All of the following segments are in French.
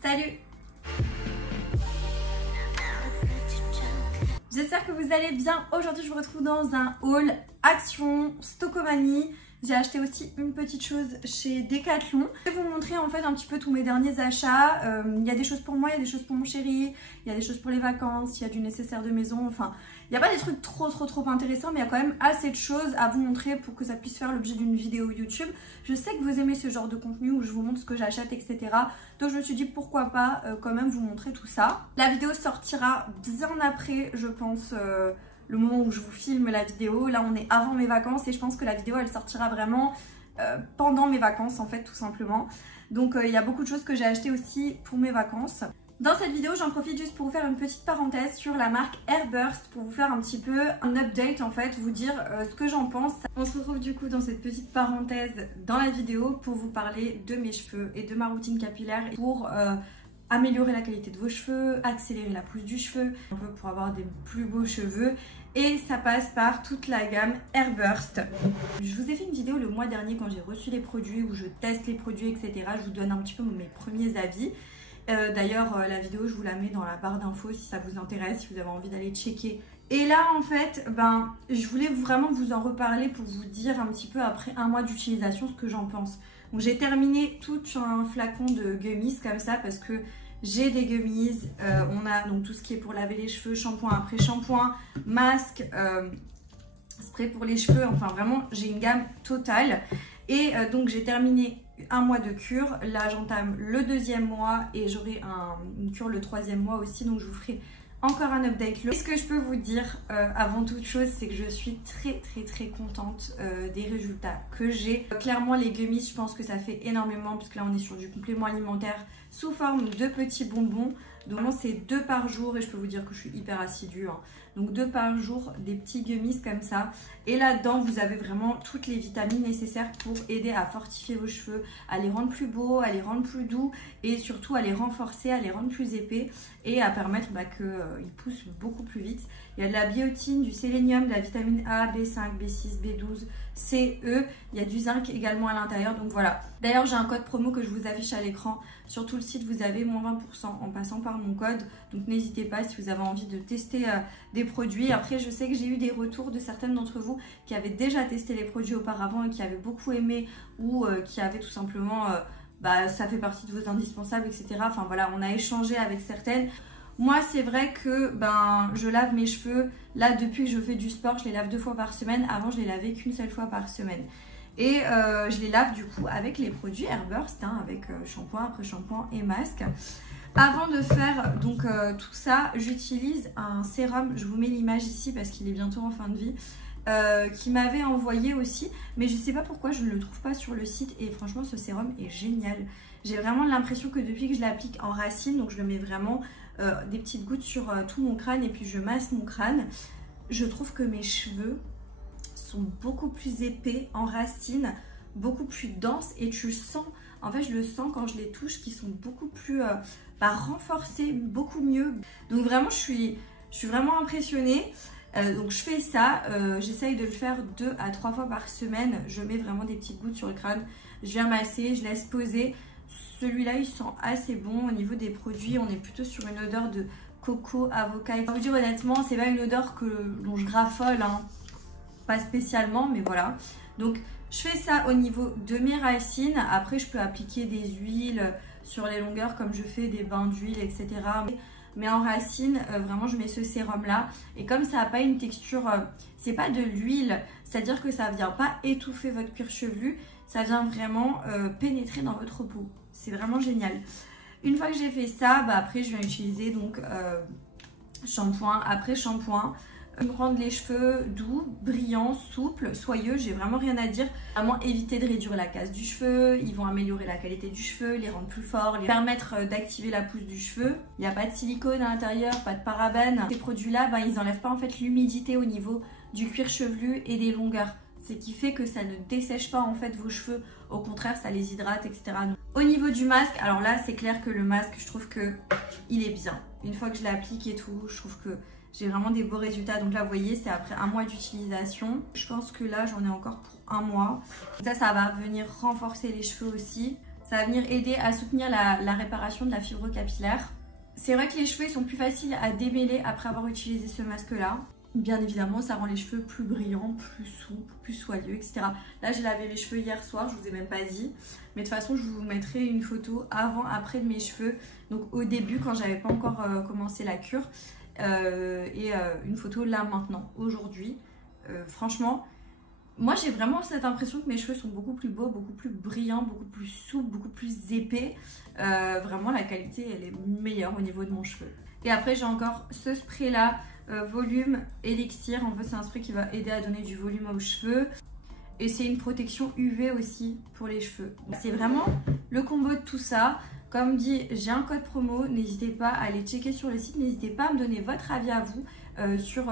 Salut! J'espère que vous allez bien. Aujourd'hui je vous retrouve dans un haul Action Stockomanie. J'ai acheté aussi une petite chose chez Decathlon. Je vais vous montrer en fait un petit peu tous mes derniers achats. Il y a des choses pour moi, il y a des choses pour mon chéri, il y a des choses pour les vacances, il y a du nécessaire de maison. Enfin, il n'y a pas des trucs trop intéressants, mais il y a quand même assez de choses à vous montrer pour que ça puisse faire l'objet d'une vidéo YouTube. Je sais que vous aimez ce genre de contenu où je vous montre ce que j'achète, etc. Donc je me suis dit pourquoi pas quand même vous montrer tout ça. La vidéo sortira bien après, je pense, le moment où je vous filme la vidéo. Là on est avant mes vacances et je pense que la vidéo elle sortira vraiment pendant mes vacances en fait, tout simplement. Donc il y a beaucoup de choses que j'ai achetées aussi pour mes vacances. Dans cette vidéo j'en profite juste pour vous faire une petite parenthèse sur la marque Airburst, pour vous faire un petit peu un update en fait, vous dire ce que j'en pense. On se retrouve du coup dans cette petite parenthèse dans la vidéo pour vous parler de mes cheveux et de ma routine capillaire pour améliorer la qualité de vos cheveux, accélérer la pousse du cheveu, un peu pour avoir des plus beaux cheveux. Et ça passe par toute la gamme Airburst. Je vous ai fait une vidéo le mois dernier quand j'ai reçu les produits, où je teste les produits, etc. Je vous donne un petit peu mes premiers avis. D'ailleurs, la vidéo, je vous la mets dans la barre d'infos si ça vous intéresse, si vous avez envie d'aller checker. Et là, en fait, je voulais vraiment vous en reparler pour vous dire un petit peu après un mois d'utilisation ce que j'en pense. Donc, j'ai terminé tout un flacon de gummies comme ça parce que j'ai des gummies. On a donc tout ce qui est pour laver les cheveux, shampoing après shampoing, masque, spray pour les cheveux. Enfin, vraiment, j'ai une gamme totale. Et donc, j'ai terminé un mois de cure. Là j'entame le deuxième mois et j'aurai une cure le troisième mois aussi, donc je vous ferai encore un update. Ce que je peux vous dire avant toute chose, c'est que je suis très contente des résultats que j'ai. Clairement les gummies, je pense que ça fait énormément puisque là on est sur du complément alimentaire sous forme de petits bonbons. Donc c'est 2 par jour et je peux vous dire que je suis hyper assidue, hein. Donc 2 par jour, des petits gummies comme ça. Et là-dedans, vous avez vraiment toutes les vitamines nécessaires pour aider à fortifier vos cheveux, à les rendre plus beaux, à les rendre plus doux et surtout à les renforcer, à les rendre plus épais et à permettre qu'ils poussent beaucoup plus vite. Il y a de la biotine, du sélénium, de la vitamine A, B5, B6, B12, C, E. Il y a du zinc également à l'intérieur, donc voilà. D'ailleurs, j'ai un code promo que je vous affiche à l'écran. Sur tout le site, vous avez moins 20% en passant par mon code. Donc n'hésitez pas si vous avez envie de tester des produits. Après, je sais que j'ai eu des retours de certaines d'entre vous qui avaient déjà testé les produits auparavant et qui avaient beaucoup aimé ou qui avaient tout simplement, ça fait partie de vos indispensables, etc. Enfin voilà, on a échangé avec certaines. Moi, c'est vrai que je lave mes cheveux. Là, depuis que je fais du sport, je les lave 2 fois par semaine. Avant, je les lavais qu'une seule fois par semaine. Et je les lave du coup avec les produits Airburst, hein, avec shampoing après shampoing et masque. Avant de faire donc tout ça, j'utilise un sérum. Je vous mets l'image ici parce qu'il est bientôt en fin de vie. Qui m'avait envoyé aussi, mais je sais pas pourquoi je ne le trouve pas sur le site. Et franchement, ce sérum est génial. J'ai vraiment l'impression que depuis que je l'applique en racine, donc je le mets vraiment des petites gouttes sur tout mon crâne et puis je masse mon crâne, je trouve que mes cheveux sont beaucoup plus épais en racine, beaucoup plus denses et tu le sens, en fait je le sens quand je les touche, qu'ils sont beaucoup plus renforcés, beaucoup mieux. Donc vraiment je suis vraiment impressionnée. Donc je fais ça, j'essaye de le faire 2 à 3 fois par semaine. Je mets vraiment des petites gouttes sur le crâne, je viens masser, je laisse poser. Celui-là il sent assez bon. Au niveau des produits, on est plutôt sur une odeur de coco, avocat. Je vais vous dire honnêtement, c'est pas une odeur dont je graffole, hein. Pas spécialement, mais voilà. Donc je fais ça au niveau de mes racines. Après je peux appliquer des huiles sur les longueurs comme je fais des bains d'huile, etc. Mais en racine, vraiment je mets ce sérum là. Et comme ça n'a pas une texture, c'est pas de l'huile, c'est-à-dire que ça vient pas étouffer votre cuir chevelu, ça vient vraiment pénétrer dans votre peau. C'est vraiment génial. Une fois que j'ai fait ça, après je viens utiliser donc shampoing après shampoing. Me rendre les cheveux doux, brillants, souples, soyeux, j'ai vraiment rien à dire. Vraiment éviter de réduire la casse du cheveu, ils vont améliorer la qualité du cheveu, les rendre plus forts, les permettre d'activer la pousse du cheveu. Il n'y a pas de silicone à l'intérieur, pas de parabènes. Ces produits-là, ils n'enlèvent pas en fait l'humidité au niveau du cuir chevelu et des longueurs. Ce qui fait que ça ne dessèche pas en fait vos cheveux, au contraire ça les hydrate, etc. Au niveau du masque, alors là c'est clair que le masque, je trouve que il est bien. Une fois que je l'applique et tout, je trouve que j'ai vraiment des beaux résultats. Donc là vous voyez, c'est après un mois d'utilisation. Je pense que là j'en ai encore pour un mois. Ça va venir renforcer les cheveux aussi. Ça va venir aider à soutenir la réparation de la fibre capillaire. C'est vrai que les cheveux ils sont plus faciles à démêler après avoir utilisé ce masque-là. Bien évidemment, ça rend les cheveux plus brillants, plus souples, plus soyeux, etc. Là, j'ai lavé mes cheveux hier soir, je vous ai même pas dit. Mais de toute façon, je vous mettrai une photo avant-après de mes cheveux. Donc au début, quand j'avais pas encore commencé la cure. Une photo là maintenant, aujourd'hui. Franchement, moi j'ai vraiment cette impression que mes cheveux sont beaucoup plus beaux, beaucoup plus brillants, beaucoup plus souples, beaucoup plus épais. Vraiment la qualité elle est meilleure au niveau de mon cheveu. Et après j'ai encore ce spray là, volume élixir. En fait c'est un spray qui va aider à donner du volume aux cheveux. Et c'est une protection UV aussi pour les cheveux. C'est vraiment le combo de tout ça. Comme dit, j'ai un code promo, n'hésitez pas à aller checker sur le site, n'hésitez pas à me donner votre avis à vous sur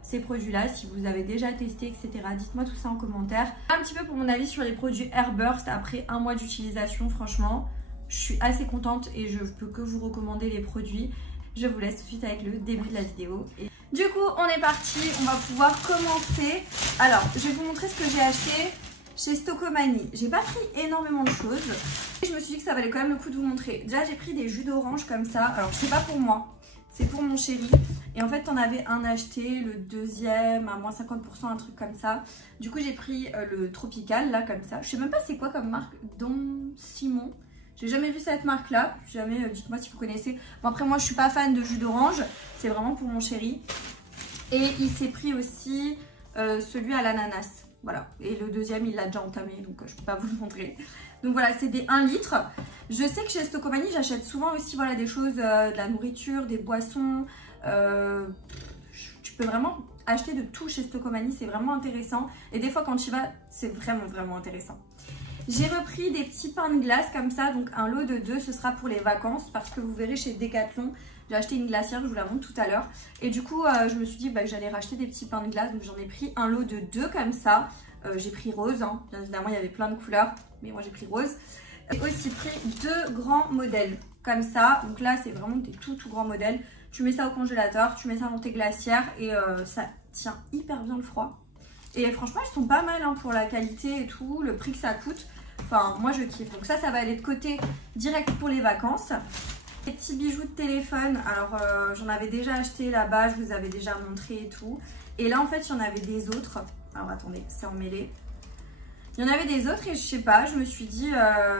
ces produits-là, si vous avez déjà testé, etc. Dites-moi tout ça en commentaire. Un petit peu pour mon avis sur les produits Airburst après un mois d'utilisation, franchement, je suis assez contente et je peux que vous recommander les produits. Je vous laisse tout de suite avec le début de la vidéo. Du coup, on est parti, on va pouvoir commencer. Alors, je vais vous montrer ce que j'ai acheté chez Stocomanie. J'ai pas pris énormément de choses. Et je me suis dit que ça valait quand même le coup de vous montrer. Déjà, j'ai pris des jus d'orange comme ça. Alors, c'est pas pour moi, c'est pour mon chéri. Et en fait, t'en avais un acheté, le deuxième à moins 50%, un truc comme ça. Du coup, j'ai pris le tropical, là, comme ça. Je sais même pas c'est quoi comme marque, Don Simon. J'ai jamais vu cette marque-là. Jamais, dites-moi si vous connaissez. Bon, après, moi, je suis pas fan de jus d'orange. C'est vraiment pour mon chéri. Et il s'est pris aussi celui à l'ananas. Voilà, et le deuxième il l'a déjà entamé donc je peux pas vous le montrer. Donc voilà, c'est des 1 litre. Je sais que chez Stocomanie j'achète souvent aussi voilà, des choses, de la nourriture, des boissons. Tu peux vraiment acheter de tout chez Stocomanie, c'est vraiment intéressant. Et des fois quand tu y vas, c'est vraiment intéressant. J'ai repris des petits pains de glace comme ça, donc un lot de 2, ce sera pour les vacances parce que vous verrez chez Decathlon, j'ai acheté une glacière, je vous la montre tout à l'heure. Et du coup, je me suis dit que j'allais racheter des petits pains de glace, donc j'en ai pris un lot de 2 comme ça. J'ai pris rose, hein. Bien évidemment il y avait plein de couleurs, mais moi j'ai pris rose. J'ai aussi pris 2 grands modèles comme ça, donc là c'est vraiment des tout grands modèles. Tu mets ça au congélateur, tu mets ça dans tes glacières et ça tient hyper bien le froid. Et franchement ils sont pas mal hein, pour la qualité et tout, le prix que ça coûte. Enfin moi je kiffe, donc ça va aller de côté direct pour les vacances. Les petits bijoux de téléphone, alors j'en avais déjà acheté là-bas, je vous avais déjà montré et tout. Et là en fait il y en avait des autres. Alors attendez, c'est emmêlé. Il y en avait des autres et je sais pas, je me suis dit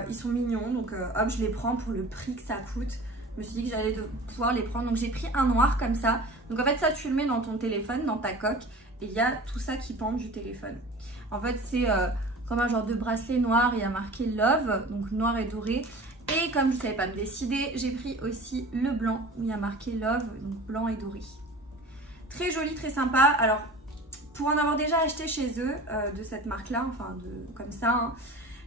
ils sont mignons donc hop je les prends pour le prix que ça coûte. Je me suis dit que j'allais pouvoir les prendre, donc j'ai pris un noir comme ça. Donc en fait ça tu le mets dans ton téléphone, dans ta coque et il y a tout ça qui pend du téléphone. En fait c'est comme un genre de bracelet noir, il y a marqué Love, donc noir et doré. Et comme je ne savais pas me décider, j'ai pris aussi le blanc où il y a marqué Love, donc blanc et doré. Très joli, très sympa. Alors, pour en avoir déjà acheté chez eux, de cette marque-là, enfin comme ça, hein,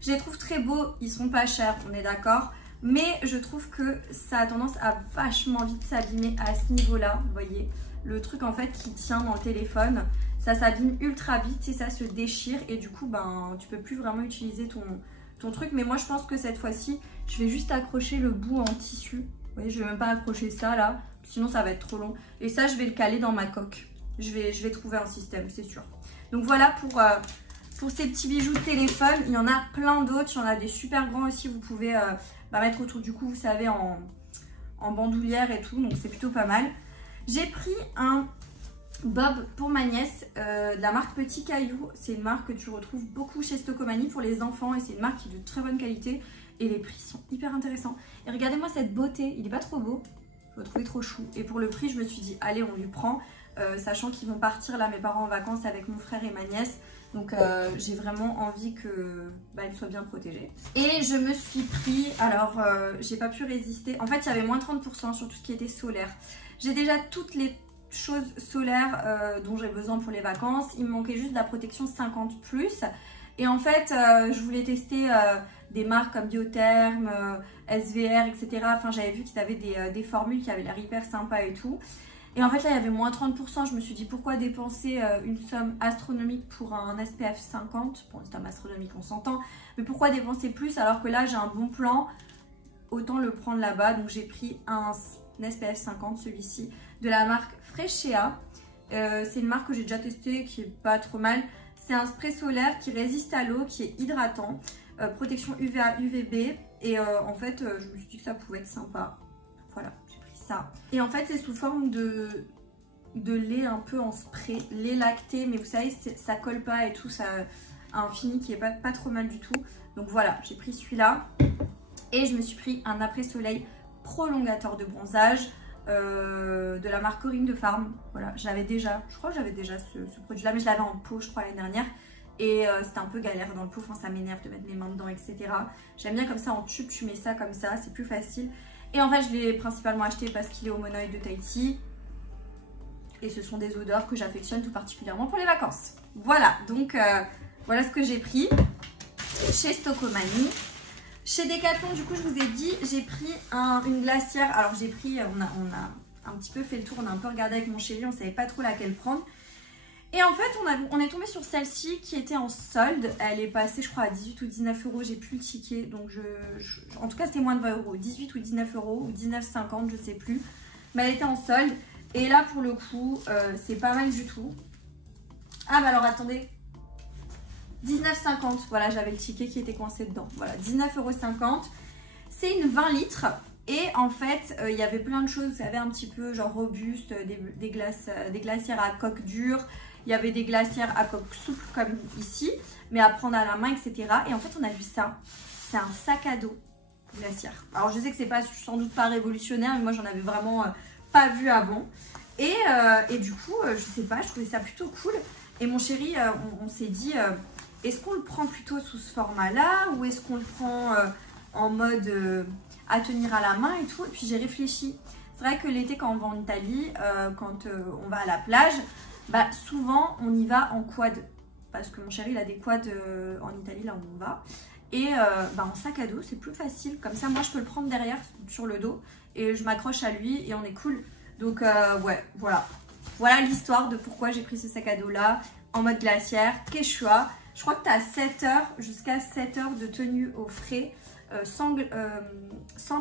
je les trouve très beaux. Ils sont pas chers, on est d'accord. Mais je trouve que ça a tendance à vachement vite s'abîmer à ce niveau-là. Vous voyez, le truc en fait qui tient dans le téléphone, ça s'abîme ultra vite et ça se déchire. Et du coup, ben, tu peux plus vraiment utiliser ton truc. Mais moi, je pense que cette fois-ci, je vais juste accrocher le bout en tissu. Vous voyez, je vais même pas accrocher ça là, sinon ça va être trop long. Et ça, je vais le caler dans ma coque. Je vais trouver un système, c'est sûr. Donc voilà pour ces petits bijoux de téléphone. Il y en a plein d'autres. Il y en a des super grands aussi. Vous pouvez mettre autour du cou, vous savez, en bandoulière et tout. Donc c'est plutôt pas mal. J'ai pris un bob pour ma nièce de la marque Petit Caillou. C'est une marque que tu retrouves beaucoup chez Stocomanie pour les enfants. Et c'est une marque qui est de très bonne qualité. Et les prix sont hyper intéressants. Et regardez-moi cette beauté. Il n'est pas trop beau. Je le trouvais trop chou. Et pour le prix, je me suis dit, allez, on lui prend. Sachant qu'ils vont partir là, mes parents en vacances avec mon frère et ma nièce. Donc j'ai vraiment envie que ils soient bien protégés. Et je me suis pris, alors j'ai pas pu résister. En fait, il y avait moins 30% sur tout ce qui était solaire. J'ai déjà toutes les choses solaires dont j'ai besoin pour les vacances. Il me manquait juste de la protection 50+. Et en fait, je voulais tester des marques comme Biotherm, SVR, etc. Enfin, j'avais vu qu'ils avaient des formules qui avaient l'air hyper sympa et tout. Et en fait, là, il y avait moins 30%. Je me suis dit, pourquoi dépenser une somme astronomique pour un SPF 50? Bon, une somme astronomique, on s'entend. Mais pourquoi dépenser plus alors que là, j'ai un bon plan? Autant le prendre là-bas. Donc, j'ai pris un SPF 50, celui-ci, de la marque Freshea. C'est une marque que j'ai déjà testée, qui est pas trop mal. C'est un spray solaire qui résiste à l'eau, qui est hydratant. Protection UVA, UVB. Et en fait, je me suis dit que ça pouvait être sympa. Voilà, j'ai pris ça. Et en fait, c'est sous forme de lait un peu en spray, lait lacté. Mais vous savez, ça colle pas et tout, ça a un fini qui est pas trop mal du tout. Donc voilà, j'ai pris celui-là. Et je me suis pris un après-soleil prolongateur de bronzage de la marque Corinne de Farm. Voilà, j'avais déjà, je crois que j'avais déjà ce produit-là, mais je l'avais en pot, je crois, l'année dernière. Et c'était un peu galère dans le pot, enfin, ça m'énerve de mettre mes mains dedans, etc. J'aime bien comme ça en tube, tu mets ça comme ça, c'est plus facile. Et en fait, je l'ai principalement acheté parce qu'il est au monoïde de Tahiti. Et ce sont des odeurs que j'affectionne tout particulièrement pour les vacances. Voilà, donc voilà ce que j'ai pris chez Stocomanie. Chez Decathlon, du coup, je vous ai dit, j'ai pris une glacière. Alors, j'ai pris, on a un petit peu fait le tour, on a un peu regardé avec mon chéri, on ne savait pas trop laquelle prendre. Et en fait, on est tombé sur celle-ci qui était en solde. Elle est passée, je crois, à 18 ou 19 euros. J'ai plus le ticket, donc en tout cas, c'était moins de 20 euros. 18 ou 19 euros, ou 19,50, je sais plus. Mais elle était en solde. Et là, pour le coup, c'est pas mal du tout. Ah, bah alors, attendez. 19,50, voilà, j'avais le ticket qui était coincé dedans. Voilà, 19,50 €. C'est une 20 litres. Et en fait, il y avait plein de choses. Il y avait un petit peu genre robuste, des glacières à coque dure. Il y avait des glacières à coque souple comme ici, mais à prendre à la main, etc. Et en fait, on a vu ça. C'est un sac à dos glaciaire. Alors, je sais que c'est pas sans doute pas révolutionnaire, mais moi, j'en avais vraiment pas vu avant. Et du coup, je sais pas, je trouvais ça plutôt cool. Et mon chéri, on s'est dit, est-ce qu'on le prend plutôt sous ce format-là ou est-ce qu'on le prend en mode à tenir à la main et tout. Et puis j'ai réfléchi. C'est vrai que l'été, quand on va en Italie, quand on va à la plage, bah, souvent on y va en quad. Parce que mon chéri, il a des quads en Italie, là où on va. Et bah, en sac à dos, c'est plus facile. Comme ça, moi, je peux le prendre derrière sur le dos et je m'accroche à lui et on est cool. Donc, ouais, voilà. Voilà l'histoire de pourquoi j'ai pris ce sac à dos-là en mode glaciaire. Quechua. Je crois que tu as 7 heures, jusqu'à 7 heures de tenue au frais sans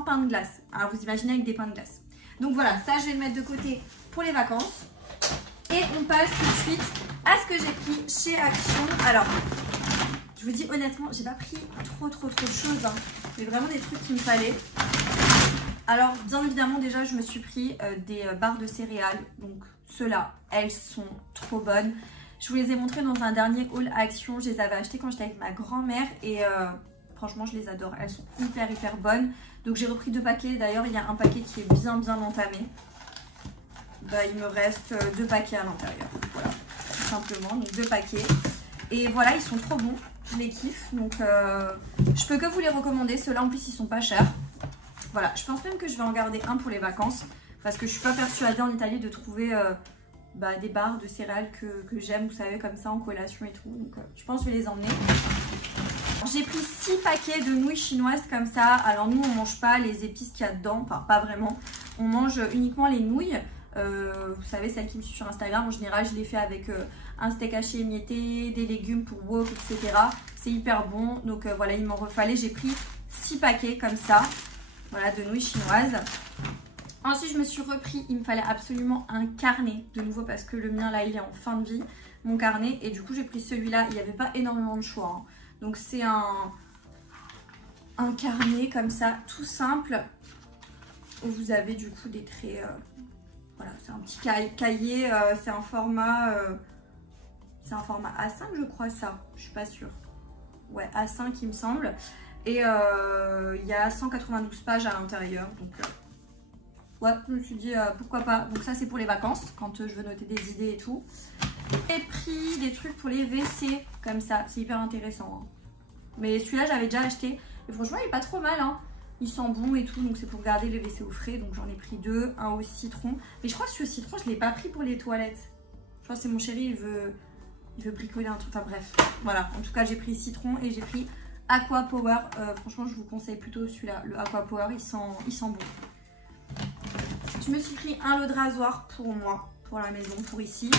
pain de glace. Alors, vous imaginez avec des pains de glace. Donc, voilà, ça, je vais le mettre de côté pour les vacances. Et on passe tout de suite à ce que j'ai pris chez Action. Alors, je vous dis honnêtement, j'ai pas pris trop de choses. Hein. Mais vraiment des trucs qu'il me fallait. Alors, bien évidemment, déjà, je me suis pris des barres de céréales. Donc, ceux-là, elles sont trop bonnes. Je vous les ai montrées dans un dernier haul Action. Je les avais achetées quand j'étais avec ma grand-mère. Et franchement, je les adore. Elles sont hyper bonnes. Donc, j'ai repris 2 paquets. D'ailleurs, il y a un paquet qui est bien entamé. Bah, il me reste 2 paquets à l'intérieur. Voilà, tout simplement. Donc, 2 paquets. Et voilà, ils sont trop bons. Je les kiffe. Donc, je peux que vous les recommander. Ceux-là, en plus, ils sont pas chers. Voilà, je pense même que je vais en garder un pour les vacances. Parce que je suis pas persuadée en Italie de trouver des barres de céréales que j'aime, vous savez, comme ça, en collation et tout. Donc, je pense que je vais les emmener. J'ai pris 6 paquets de nouilles chinoises comme ça. Alors, nous, on mange pas les épices qu'il y a dedans. Enfin, pas vraiment. On mange uniquement les nouilles. Vous savez, celles qui me suivent sur Instagram, en général, je les fais avec un steak haché émietté, des légumes pour wok, etc. C'est hyper bon. Donc, voilà, il m'en refallait. J'ai pris 6 paquets comme ça. Voilà, de nouilles chinoises. Ensuite, je me suis repris, il me fallait absolument un carnet de nouveau parce que le mien, là, il est en fin de vie, mon carnet. Et du coup, j'ai pris celui-là. Il n'y avait pas énormément de choix. Hein. Donc, c'est un carnet comme ça, tout simple, où vous avez du coup des traits. Voilà, c'est un petit cahier. C'est un format A5, je crois, ça. Je suis pas sûre. Ouais, A5, il me semble. Et il y a 192 pages à l'intérieur. Donc, ouais, je me suis dit pourquoi pas. Donc, ça, c'est pour les vacances, quand je veux noter des idées et tout. J'ai pris des trucs pour les WC, comme ça. C'est hyper intéressant. Hein. Mais celui-là, j'avais déjà acheté. Et franchement, il est pas trop mal. Hein. Il sent bon et tout. Donc, c'est pour garder le WC au frais. Donc, j'en ai pris 2. Un au citron. Mais je crois que ce citron, je ne l'ai pas pris pour les toilettes. Je crois que c'est mon chéri, il veut bricoler un truc. Enfin, bref. Voilà. En tout cas, j'ai pris citron et j'ai pris Aqua Power, franchement je vous conseille plutôt celui-là, le Aqua Power, il sent bon. Je me suis pris un lot de rasoir pour moi, pour la maison, pour ici,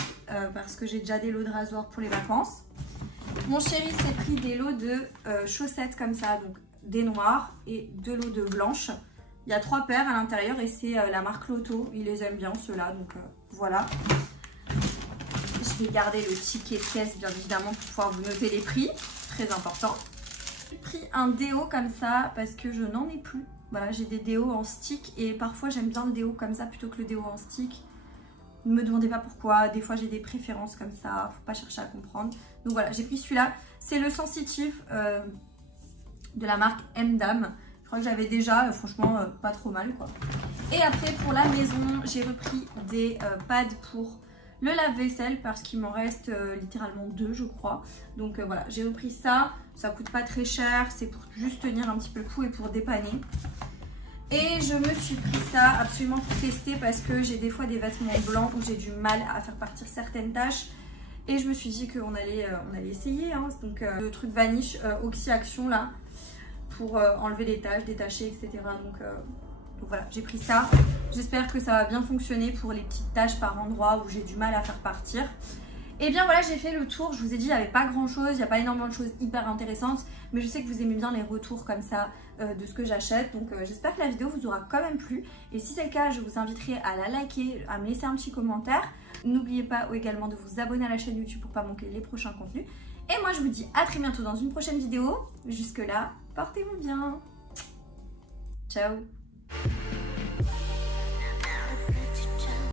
parce que j'ai déjà des lots de rasoir pour les vacances. Mon chéri s'est pris des lots de chaussettes comme ça, donc des noirs et 2 lots de blanches. Il y a 3 paires à l'intérieur et c'est la marque Lotto, il les aime bien ceux-là, donc voilà. Je vais garder le ticket de caisse bien évidemment pour pouvoir vous noter les prix, très important. J'ai pris un déo comme ça parce que je n'en ai plus. Voilà, j'ai des déos en stick et parfois j'aime bien le déo comme ça plutôt que le déo en stick. Ne me demandez pas pourquoi, des fois j'ai des préférences comme ça, faut pas chercher à comprendre. Donc voilà, j'ai pris celui-là. C'est le sensitif de la marque M-Dame. Je crois que j'avais déjà, franchement, pas trop mal quoi. Et après pour la maison, j'ai repris des pads pour le lave-vaisselle parce qu'il m'en reste littéralement 2 je crois. Donc voilà, j'ai repris ça. Ça coûte pas très cher, c'est pour juste tenir un petit peu le coup et pour dépanner. Et je me suis pris ça absolument pour tester parce que j'ai des fois des vêtements blancs où j'ai du mal à faire partir certaines taches. Et je me suis dit qu'on allait essayer. Hein. Donc le truc Vanish Oxy Action là pour enlever les taches, détacher, etc. Donc voilà, j'ai pris ça. J'espère que ça va bien fonctionner pour les petites taches par endroit où j'ai du mal à faire partir. Et bien voilà, j'ai fait le tour. Je vous ai dit, il n'y avait pas grand chose, il n'y a pas énormément de choses hyper intéressantes. Mais je sais que vous aimez bien les retours comme ça de ce que j'achète. Donc j'espère que la vidéo vous aura quand même plu. Et si c'est le cas, je vous inviterai à la liker, à me laisser un petit commentaire. N'oubliez pas également de vous abonner à la chaîne YouTube pour ne pas manquer les prochains contenus. Et moi je vous dis à très bientôt dans une prochaine vidéo. Jusque là, portez-vous bien. Ciao.